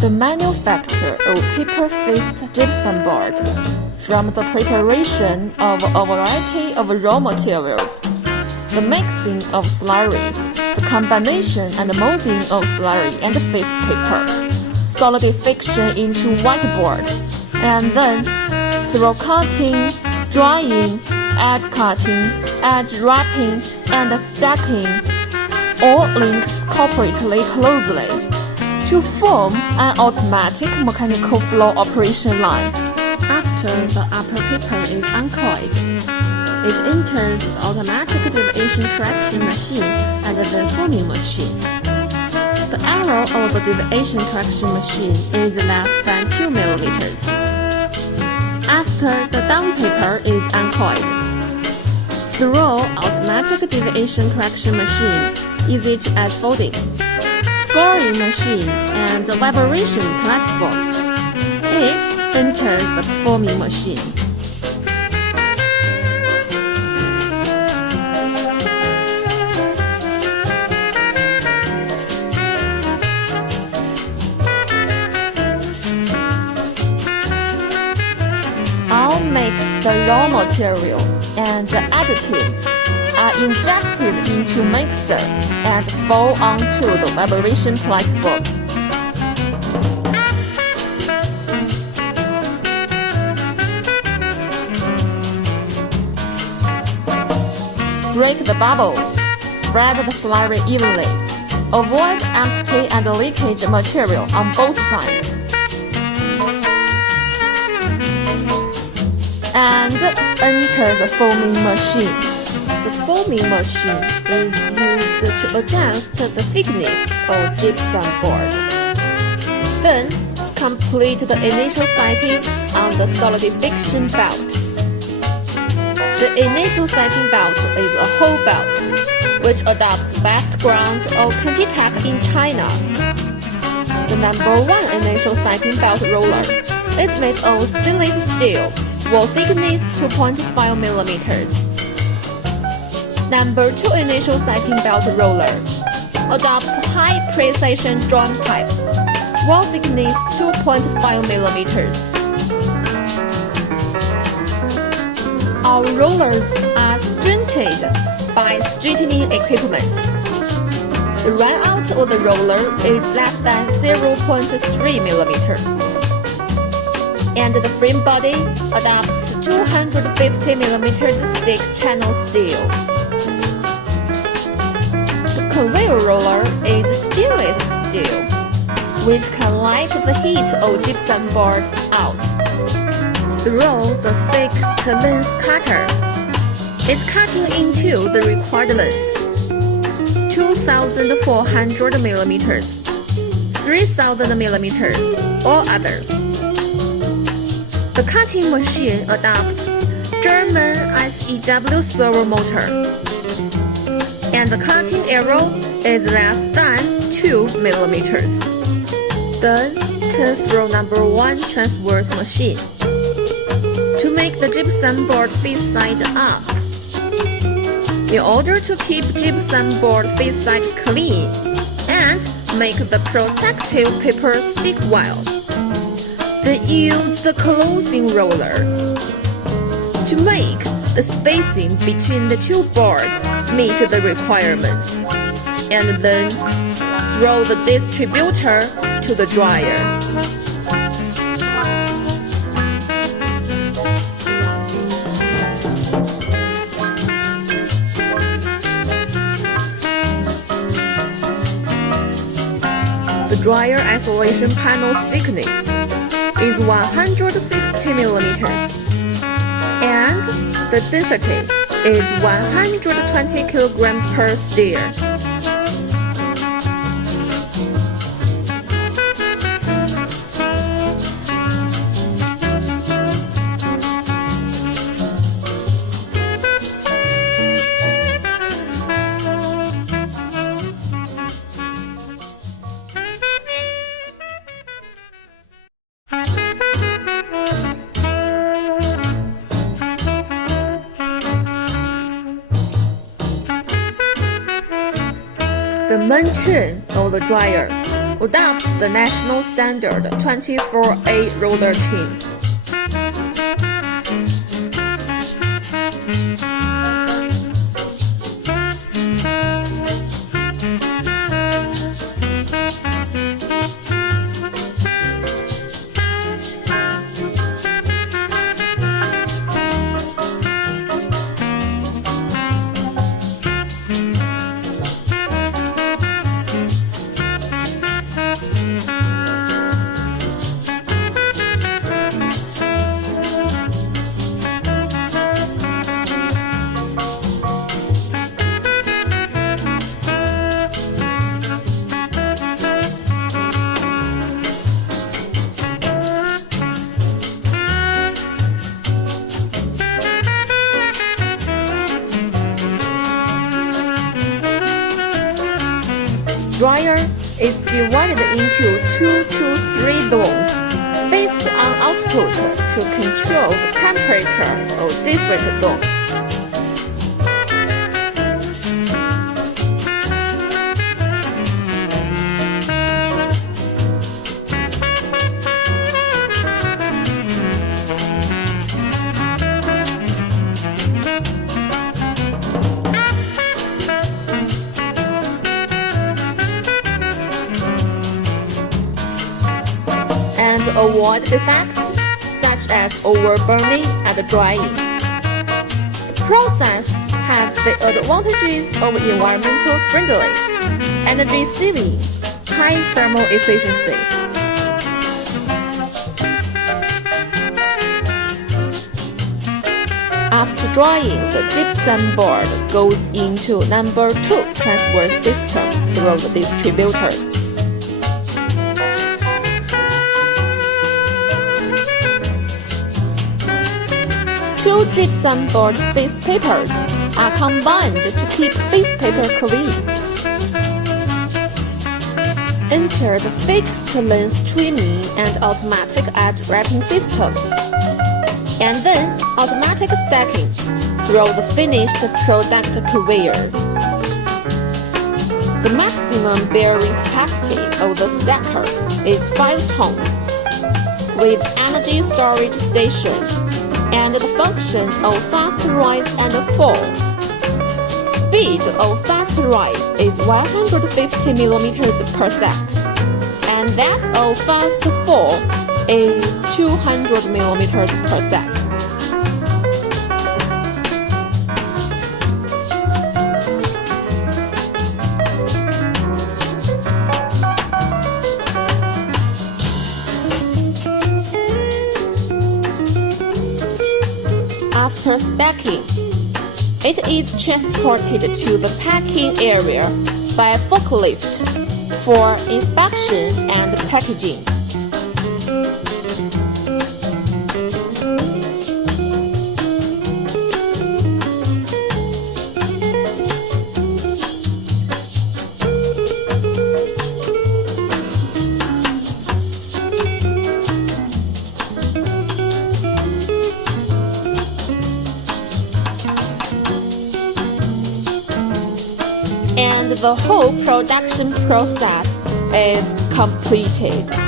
The manufacture of paper-faced gypsum board from the preparation of a variety of raw materials, the mixing of slurry, the combination and molding of slurry and face paper, solidification into whiteboard, and then through cutting, drying, edge cutting, edge wrapping, and stacking, all links cooperatively closely to form an automatic mechanical flow operation line. After the upper paper is uncoiled, it enters the automatic deviation correction machine and the forming machine. The error of the deviation correction machine is less than 2 mm. After the down paper is uncoiled, through automatic deviation correction machine, easy as folding, scoring machine, and the vibration platform, it enters the forming machine. I'll mix the raw material and the additives are injected into mixer and fall onto the vibration platform. Break the bubble. Spread the slurry evenly. Avoid empty and leakage material on both sides. And enter the forming machine. The forming machine is used to adjust the thickness of gypsum board. Then, complete the initial setting on the solidification belt. The initial setting belt is a whole belt, which adopts background of Candy-Tack in China. The number 1 initial setting belt roller is made of stainless steel, wall thickness 2.5 mm. Number 2 initial setting belt roller adopts high precision drum pipe, wall thickness 2.5 mm. Our rollers are strengthened by straightening equipment. The run out of the roller is less than 0.3 mm, and the frame body adopts 250 mm stick channel steel. The conveyor roller is stainless steel, which can light the heat of gypsum board out. Through the fixed length cutter, it's cutting into the required length, 2,400 mm, 3,000 mm, or other. The cutting machine adopts German SEW servo motor, and the cutting arrow is less than 2 mm. Then turn through number 1 transverse machine to make the gypsum board face side up. In order to keep gypsum board face side clean and make the protective paper stick well, then use the closing roller to make the spacing between the two boards meet the requirements, and then throw the distributor to the dryer. The dryer isolation panel thickness is 160 mm, and the density is 120 kg per steer. The main chain of the dryer adopts the national standard 24A roller tin. Dryer is divided into 2 to 3 zones based on output to control the temperature of different zones. Avoid defects such as overburning and drying. The process has the advantages of environmental friendly and receiving high thermal efficiency. After drying, the gypsum board goes into number 2 transport system through the distributor. Two gypsum board face papers are combined to keep face paper clean. Enter the fixed length trimming and automatic edge wrapping system, and then automatic stacking through the finished product conveyor. The maximum bearing capacity of the stacker is 5 tons, with energy storage station and the function of fast rise and fall. Speed of fast rise is 150 mm per sec, and that of fast fall is 200 mm per sec. After stacking, it is transported to the packing area by forklift for inspection and packaging. And the whole production process is completed.